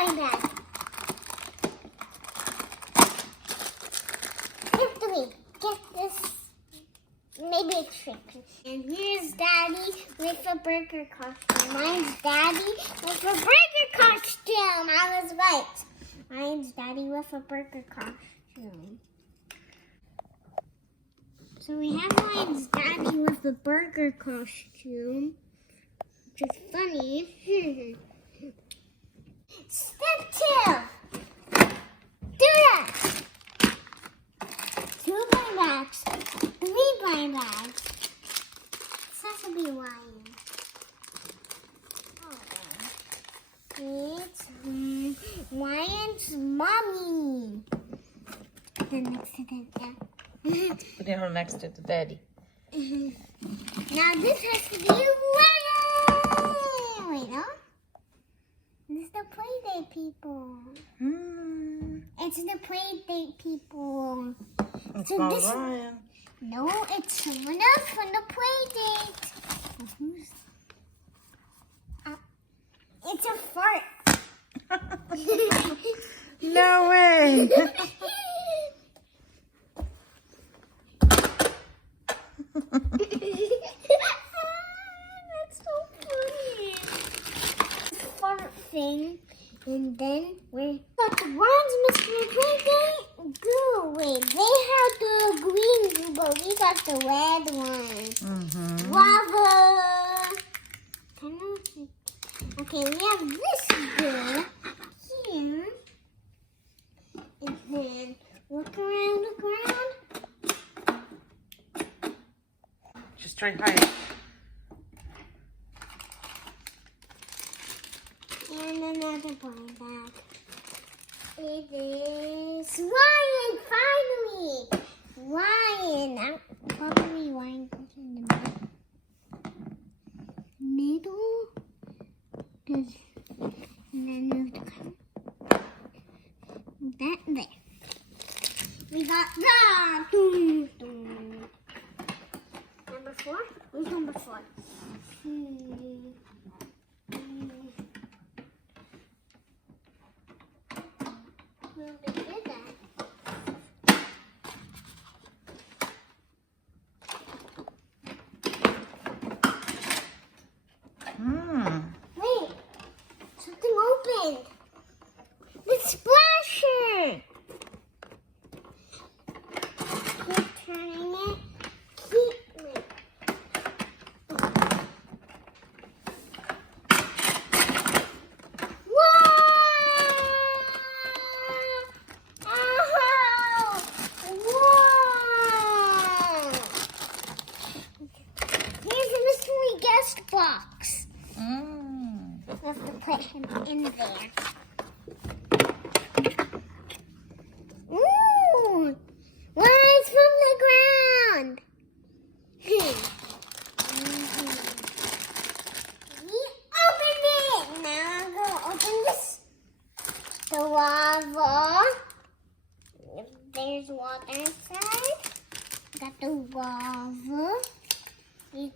blind bag. Get this. Maybe a trick. And here's Daddy with a burger costume. Mine's Daddy with a burger costume. I was right. Mine's Daddy with a burger costume. So we have mine's Daddy with a burger costume, which is funny. Step 2. Do that. 2 blind bags. 3 blind bags. This has to be lion. It's lion's mommy. Then next to that. Put it on next to the daddy. Now this has to be lion. Wait, no? This is the Playdate people. It's the Playdate people. It's So not this- lion. No, it's someone else from the Playdate. It's a fart. No way. That's so funny. Fart thing, and then we got the ones Mr. Playdate goo. Wait, they have the green goo, but we got the red one. Lava. Okay, we have this goo here, and then look around. Just try higher. And another blind bag. It is lion, finally! Lion. I'm probably lion goes in the middle. And then move the cover. That there. We got that. Number 4? Where's number 4? Where did we get that? Wait, something opened. The splasher. Keep turning it. Keep it. Here's a mystery guest box. We have to put him in there. Ooh! Rise from the ground! We opened it! Now I'm going to open this. The lava. There's water inside. Got the lava. We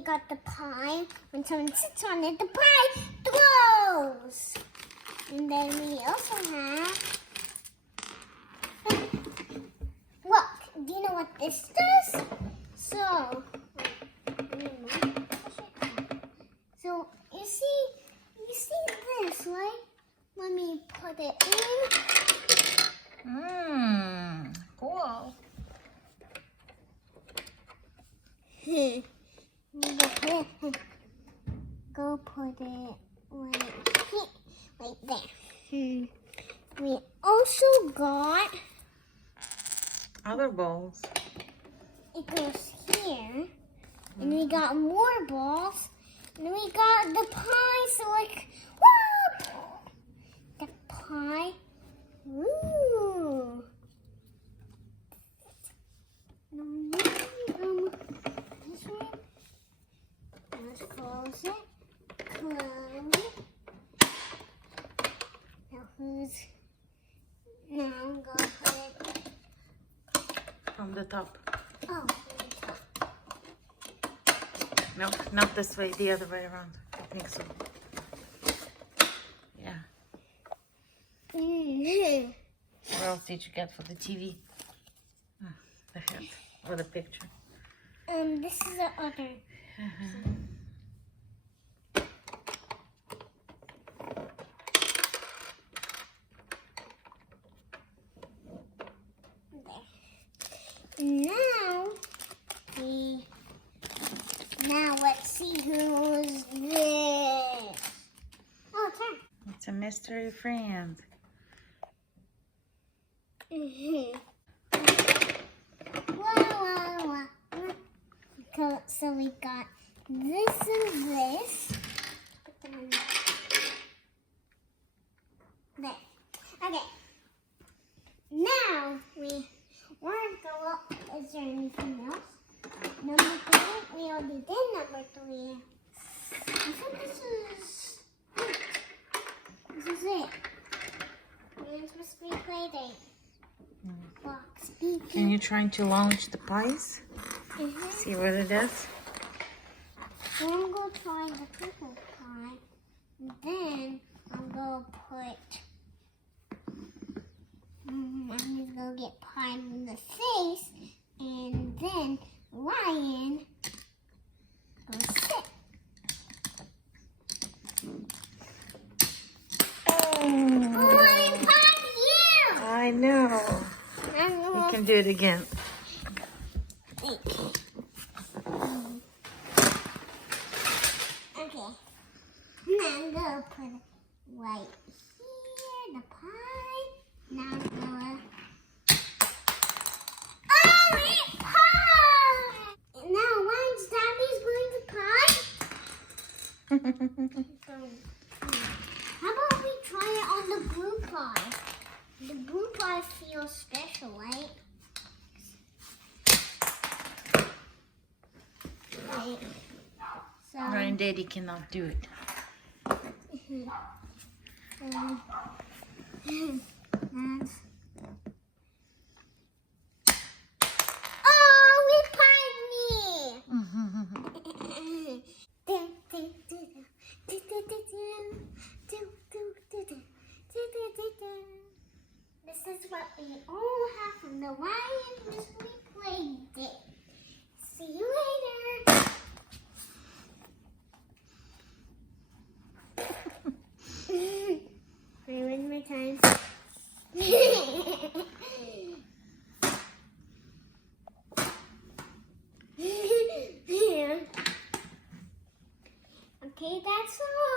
got the pie. When someone sits on it, the pie throws. And then we also have... Look, do you know what this does? So you see this, right? Let me put it in. Cool. Go put it right there. We also got Other balls. it goes here, and we got more balls, and we got the pie. So like, whoa! The pie. Ooh. This one. Let's close it. Close it. Now I'm gonna put it. From the top. Oh. No, not this way, the other way around. I think so. Yeah. else did you get for the TV? The head or the picture? This is the other. Now let's see who's this. Oh, turn. It's a mystery friend. So we got this and this. There. Okay. Now we want to go up. Is there anything else? Number 3. We already did number 3. I think this is it. And it's supposed to be Playdate. Box. Can you try to launch the pies? See what it does? Then I'm going to try the purple pie. Then I'm going to put... I'm going to go get pie in the face. And then Ryan go sit. Oh, I'm pie you! I know. You can do it again. Okay. Now I'm gonna put it right here, the pie. Now I'm gonna... Oh, it's pie! Now once Daddy's going to pie. How about we try it on the blue pie? The blue pie feels special, right? Right. So, Ryan Daddy cannot do it. Oh, we pied me! This is what we all have from the Ryan Mystery Playdate. See you later. One more time. Yeah. Okay, that's all.